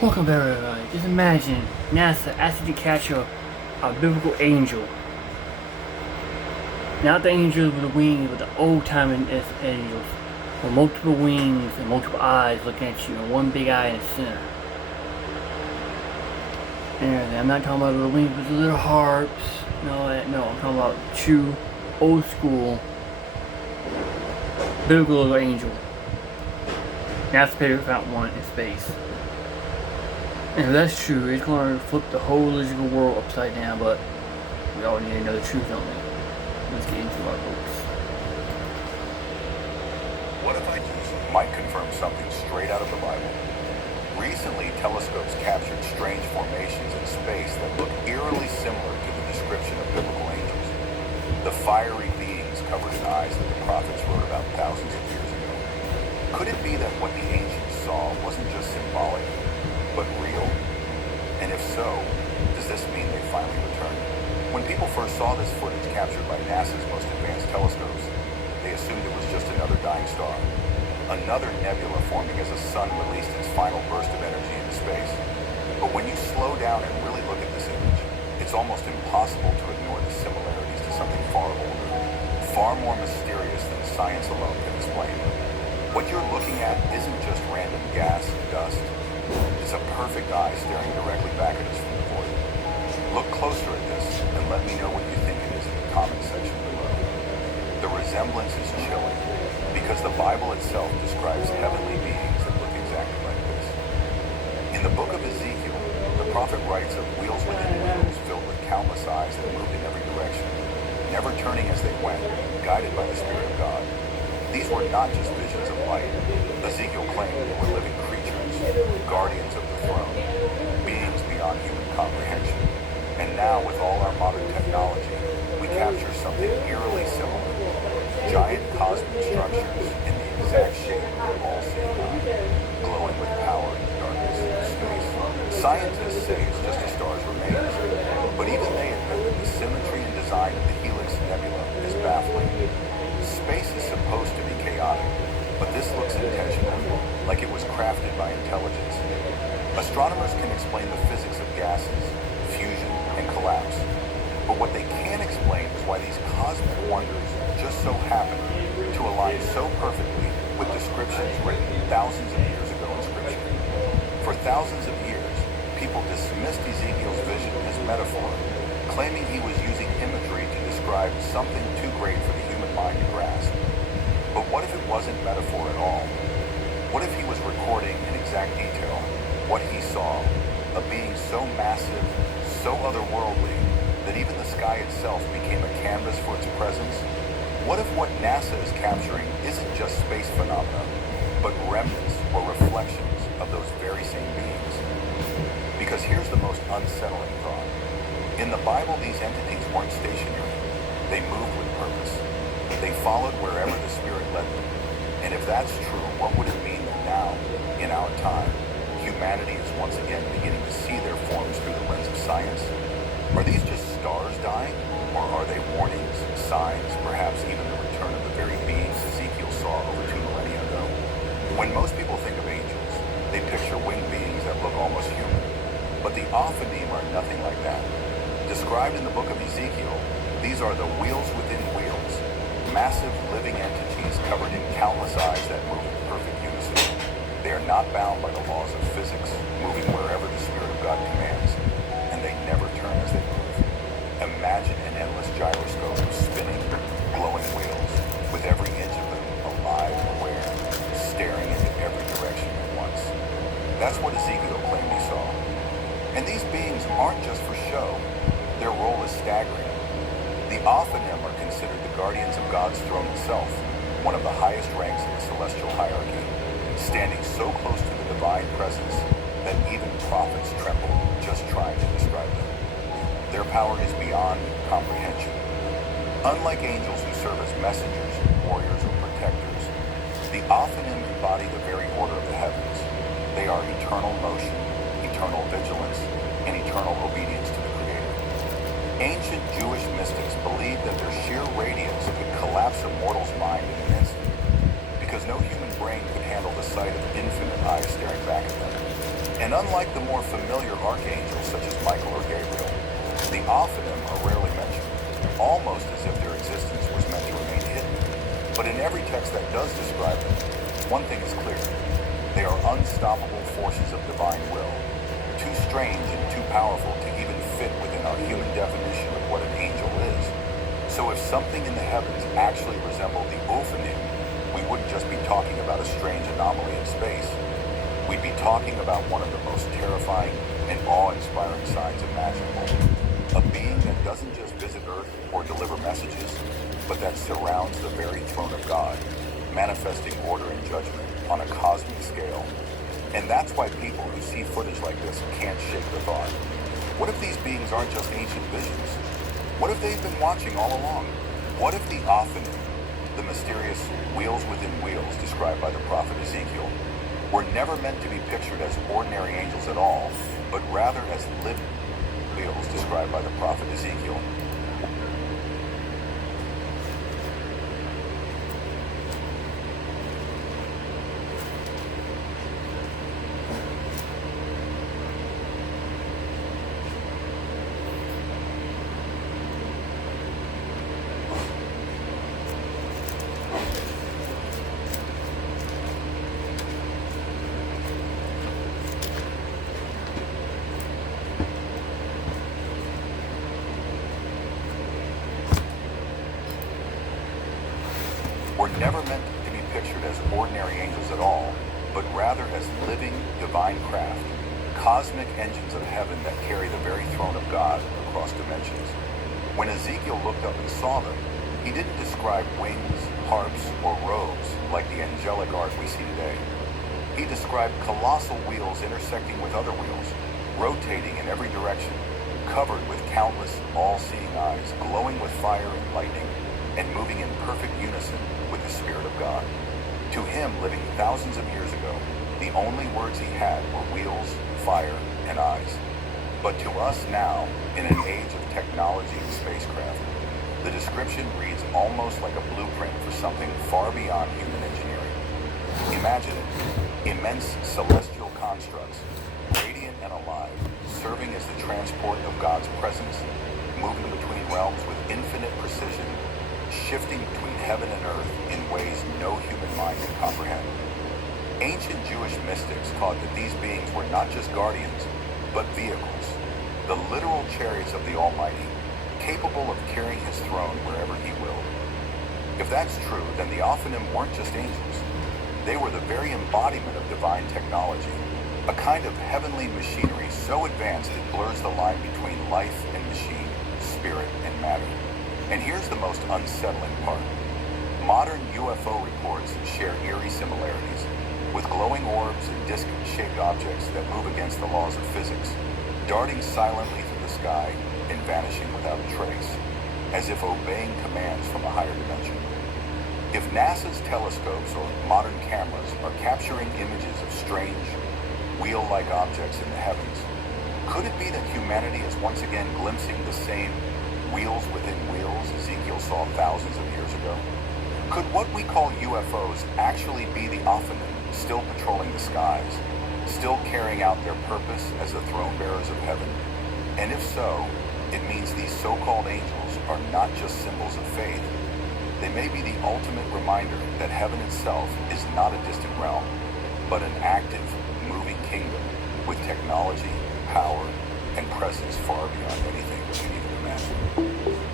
Welcome back, everybody. Just imagine NASA asked you to capture a biblical angel. Not the angels with the wings, but the old time angels. With multiple wings and multiple eyes looking at you, and one big eye in the center. And I'm not talking about little wings with the little harps. No, I'm talking about true, old school, biblical angel. NASA paper found one in space. And if that's true, it's going to flip the whole religious world upside down, but we all need to know the truth, don't we? Let's get into our books. What if I might confirm something straight out of the Bible? Recently, telescopes captured strange formations in space that look eerily similar to the description of biblical angels. The fiery beings covered in eyes that the prophets wrote about thousands of years ago. Could it be that what the ancients saw wasn't just symbolic, but real? And if so, does this mean they finally returned? When people first saw this footage captured by NASA's most advanced telescopes, they assumed it was just another dying star, another nebula forming as the sun released its final burst of energy into space. But when you slow down and really look at this image, it's almost impossible to ignore the similarities to something far older, far more mysterious than science alone can explain. What you're looking at isn't just random gas and dust. It's a perfect eye staring directly back at us from the void. Look closer at this and let me know what you think it is in the comment section below. The resemblance is chilling because the Bible itself describes heavenly beings that look exactly like this. In the book of Ezekiel, the prophet writes of wheels within wheels filled with countless eyes that moved in every direction, never turning as they went, guided by the Spirit of God. These were not just visions of light. Ezekiel claimed they were living creatures, guardians of the throne, beings beyond human comprehension. And now, with all our modern technology, we capture something eerily similar. Giant cosmic structures in the exact shape of an all-seeing eye, glowing with power in the darkness of space. Scientists say it's just a star's remains, but even they admit that the symmetry and design of the Helix Nebula is baffling. Space is supposed to be chaotic, but this looks intentional, like it was crafted by intelligence. Astronomers can explain the physics of gases, fusion, and collapse, but what they can't explain is why these cosmic wonders just so happen to align so perfectly with descriptions written thousands of years ago in Scripture. For thousands of years, people dismissed Ezekiel's vision as metaphor, claiming he was using imagery to describe something too great for the human mind to grasp. But what if it wasn't metaphor at all? What if he was recording in exact detail what he saw, a being so massive, so otherworldly, that even the sky itself became a canvas for its presence? What if what NASA is capturing isn't just space phenomena, but remnants or reflections of those very same beings? Because here's the most unsettling thought. In the Bible, these entities weren't stationary. They moved with purpose. They followed wherever the Spirit led them. And if that's true, what would it mean that now, in our time, humanity is once again beginning to see their forms through the lens of science? Are these just stars dying? Or are they warnings, signs, perhaps even the return of the very beings Ezekiel saw over 2 millennia ago? When most people think of angels, they picture winged beings that look almost human. But the Ophanim are nothing like that. Described in the book of Ezekiel, these are the wheels within wheels, massive living entities covered in countless eyes that move in perfect unison. They are not bound by the laws of physics, moving wherever the Spirit of God commands, and they never turn as they move. Imagine an endless gyroscope of spinning, glowing wheels, with every inch of them alive and aware, staring into every direction at once. That's what Ezekiel claimed he saw. And these beings aren't just for show. Their role is staggering. The Ophanim are considered the guardians of God's throne itself, one of the highest ranks in the celestial hierarchy, standing so close to the divine presence that even prophets tremble just trying to describe them. Their power is beyond comprehension. Unlike angels who serve as messengers, warriors, or protectors, the Ophanim embody the very order of the heavens. They are eternal motion, eternal vigilance, and eternal obedience to the Creator. Ancient Jewish mystics believed that their sheer radiance could collapse a mortal's mind in an instant, because no human brain could handle the sight of infinite eyes staring back at them. And unlike the more familiar archangels such as Michael or Gabriel, the Ophanim are rarely mentioned, almost as if their existence was meant to remain hidden. But in every text that does describe them, one thing is clear. They are unstoppable forces of divine will, too strange and too powerful to even fit within our human definition of what an angel is. So if something in the heavens actually resembled the Ophanim, we wouldn't just be talking about a strange anomaly in space. We'd be talking about one of the most terrifying and awe-inspiring signs imaginable. A being that doesn't just visit Earth or deliver messages, but that surrounds the very throne of God, manifesting order and judgment on a cosmic scale. And that's why people who see footage like this can't shake the thought. What if these beings aren't just ancient visions? What if they've been watching all along? What if the Ophanim, the mysterious wheels within wheels described by the prophet Ezekiel, were never meant to be pictured as ordinary angels at all, but rather as living wheels described by the prophet Ezekiel? Were never meant to be pictured as ordinary angels at all, but rather as living divine craft, cosmic engines of heaven that carry the very throne of God across dimensions. When Ezekiel looked up and saw them, he didn't describe wings, harps, or robes like the angelic art we see today. He described colossal wheels intersecting with other wheels, rotating in every direction, covered with countless all-seeing eyes, glowing with fire and lightning, and moving in perfect unison with the Spirit of God. To him, living thousands of years ago, the only words he had were wheels, fire, and eyes. But to us now, in an age of technology and spacecraft, the description reads almost like a blueprint for something far beyond human engineering. Imagine it, immense celestial constructs, radiant and alive, serving as the transport of God's presence, moving between realms with infinite precision, shifting between heaven and earth in ways no human mind can comprehend. Ancient Jewish mystics taught that these beings were not just guardians, but vehicles, the literal chariots of the Almighty, capable of carrying his throne wherever he willed. If that's true, then the Ophanim weren't just angels. They were the very embodiment of divine technology, a kind of heavenly machinery so advanced it blurs the line between life and machine, spirit and matter. And here's the most unsettling part. Modern UFO reports share eerie similarities, with glowing orbs and disc-shaped objects that move against the laws of physics, darting silently through the sky and vanishing without a trace, as if obeying commands from a higher dimension. If NASA's telescopes or modern cameras are capturing images of strange, wheel-like objects in the heavens, could it be that humanity is once again glimpsing the same wheels within wheels Ezekiel saw thousands of years ago? Could what we call UFOs actually be the Ophanim still patrolling the skies, still carrying out their purpose as the throne bearers of heaven? And if so, it means these so-called angels are not just symbols of faith. They may be the ultimate reminder that heaven itself is not a distant realm, but an active, moving kingdom with technology, power, and presence far beyond anything we can even imagine.